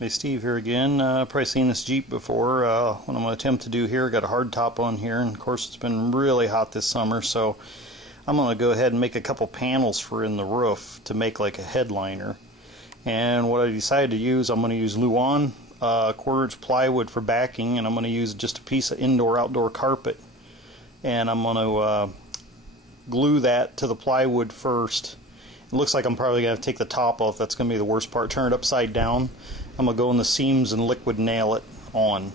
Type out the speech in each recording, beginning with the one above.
Hey, Steve here again. Probably seen this Jeep before. What I'm going to attempt to do here, got a hard top on here, and of course it's been really hot this summer, so I'm going to go ahead and make a couple panels for in the roof to make like a headliner. And what I decided to use, I'm going to use Luan 1/4" plywood for backing, and I'm going to use just a piece of indoor-outdoor carpet. And I'm going to glue that to the plywood first. It looks like I'm probably going to take the top off. That's going to be the worst part. Turn it upside down. I'm going to go in the seams and liquid nail it on.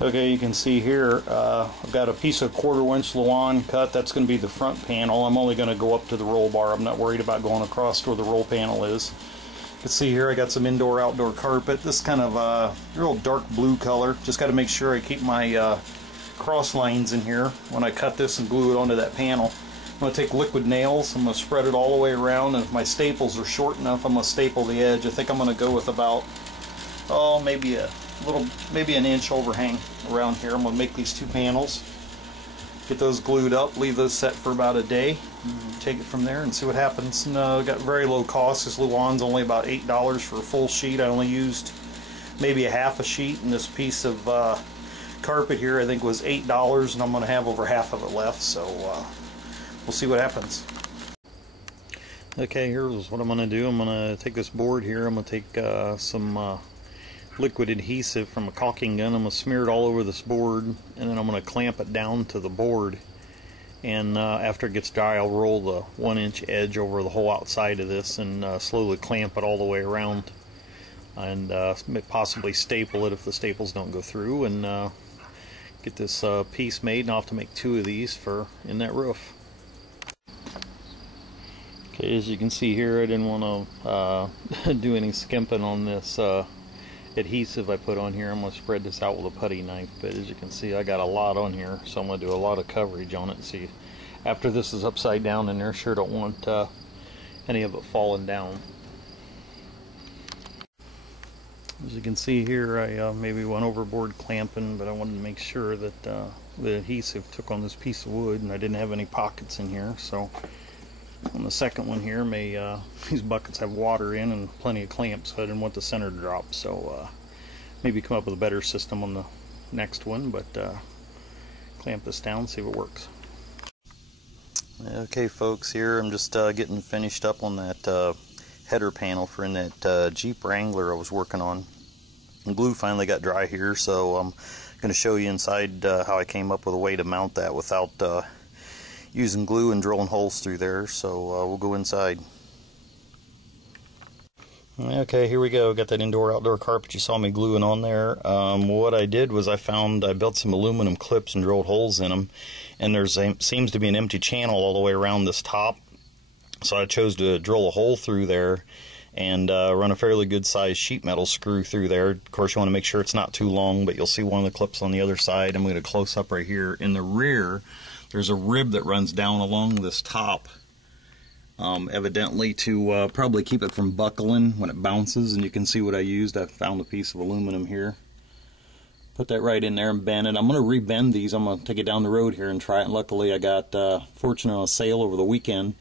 Okay, you can see here I've got a piece of 1/4" inch Luan cut. That's going to be the front panel. I'm only going to go up to the roll bar. I'm not worried about going across to where the roll panel is. You can see here I got some indoor-outdoor carpet. This kind of real dark blue color. Just got to make sure I keep my cross lines in here when I cut this and glue it onto that panel. I'm going to take liquid nails. I'm going to spread it all the way around, and if my staples are short enough, I'm going to staple the edge. I think I'm going to go with about, maybe an inch overhang around here. I'm going to make these two panels, get those glued up, leave those set for about a day, and take it from there and see what happens. And got very low cost. This Luan's only about $8 for a full sheet. I only used maybe a half a sheet, and this piece of carpet here I think was $8, and I'm going to have over half of it left, so we'll see what happens. Okay, here's what I'm going to do. I'm going to take this board here. I'm going to take some liquid adhesive from a caulking gun. I'm going to smear it all over this board, and then I'm going to clamp it down to the board. And after it gets dry, I'll roll the 1-inch edge over the whole outside of this and slowly clamp it all the way around. And possibly staple it if the staples don't go through, and get this piece made. And I'll have to make 2 of these for in that roof. Okay, as you can see here, I didn't want to do any skimping on this adhesive I put on here. I'm going to spread this out with a putty knife, but as you can see I got a lot on here, so I'm going to do a lot of coverage on it. See, after this is upside down in there, sure don't want any of it falling down. As you can see here, I maybe went overboard clamping, but I wanted to make sure that the adhesive took on this piece of wood, and I didn't have any pockets in here. So on the second one here, these buckets have water in and plenty of clamps, so I didn't want the center to drop. So maybe come up with a better system on the next one, but clamp this down, see if it works. Okay folks, here I'm just getting finished up on that header panel for in that Jeep Wrangler I was working on. The glue finally got dry here, so I'm going to show you inside how I came up with a way to mount that without using glue and drilling holes through there. So we'll go inside. Okay, here we go. Got that indoor-outdoor carpet you saw me gluing on there. What I did was I built some aluminum clips and drilled holes in them, and there seems to be an empty channel all the way around this top. So I chose to drill a hole through there and run a fairly good sized sheet metal screw through there. Of course, you want to make sure it's not too long, but you'll see one of the clips on the other side. I'm going to close up right here. In the rear, there's a rib that runs down along this top, evidently to probably keep it from buckling when it bounces. And you can see what I used. I found a piece of aluminum here. Put that right in there and bend it. I'm going to re-bend these. I'm going to take it down the road here and try it. And luckily, I got fortunate on a sale over the weekend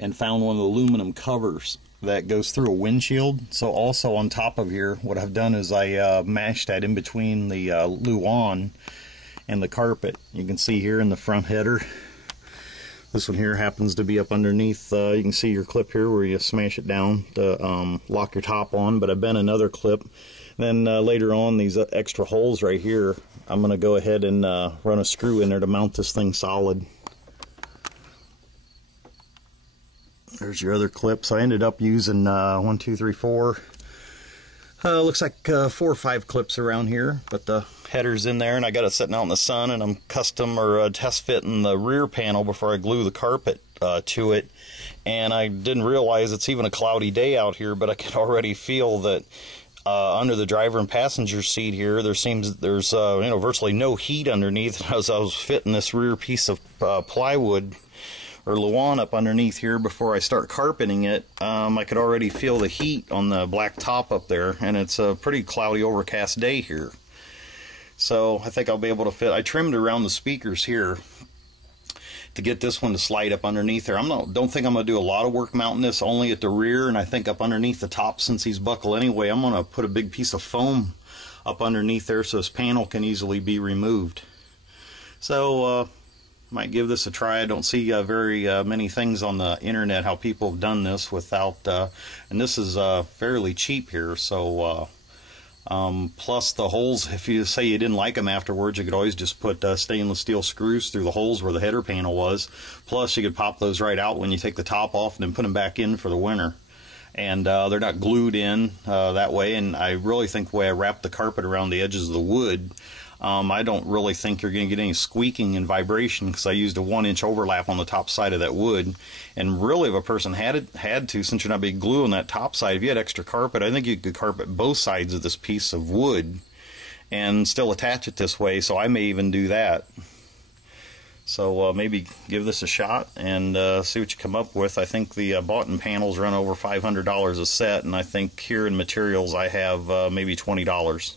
and found one of the aluminum covers that goes through a windshield. So also on top of here, what I've done is I mashed that in between the Luan and the carpet. You can see here in the front header, this one here happens to be up underneath. You can see your clip here where you smash it down to lock your top on, but I bent another clip. Then later on, these extra holes right here, I'm going to go ahead and run a screw in there to mount this thing solid. There's your other clips. I ended up using 1, 2, 3, 4. Looks like 4 or 5 clips around here, but the header's in there, and I got it sitting out in the sun, and I'm test fitting the rear panel before I glue the carpet to it. And I didn't realize it's even a cloudy day out here, but I can already feel that under the driver and passenger seat here, there's virtually no heat underneath. As I was fitting this rear piece of plywood or Luan up underneath here before I start carpeting it, I could already feel the heat on the black top up there, and it's a pretty cloudy, overcast day here. So I think I'll be able to fit. I trimmed around the speakers here to get this one to slide up underneath there. Don't think I'm going to do a lot of work mounting this, only at the rear, and I think up underneath the top, since he's buckled anyway, I'm going to put a big piece of foam up underneath there so this panel can easily be removed. So might give this a try. I don't see very many things on the internet how people have done this without, and this is fairly cheap here, so plus the holes, if you say you didn't like them afterwards, you could always just put stainless steel screws through the holes where the header panel was. Plus you could pop those right out when you take the top off and then put them back in for the winter. And they're not glued in that way, and I really think the way I wrap the carpet around the edges of the wood, I don't really think you're going to get any squeaking and vibration, because I used a 1-inch overlap on the top side of that wood. And really, if a person had to, since you're not being glue on that top side, if you had extra carpet, I think you could carpet both sides of this piece of wood and still attach it this way, so I may even do that. So maybe give this a shot and see what you come up with. I think the bought-in panels run over $500 a set, and I think here in materials I have maybe $20.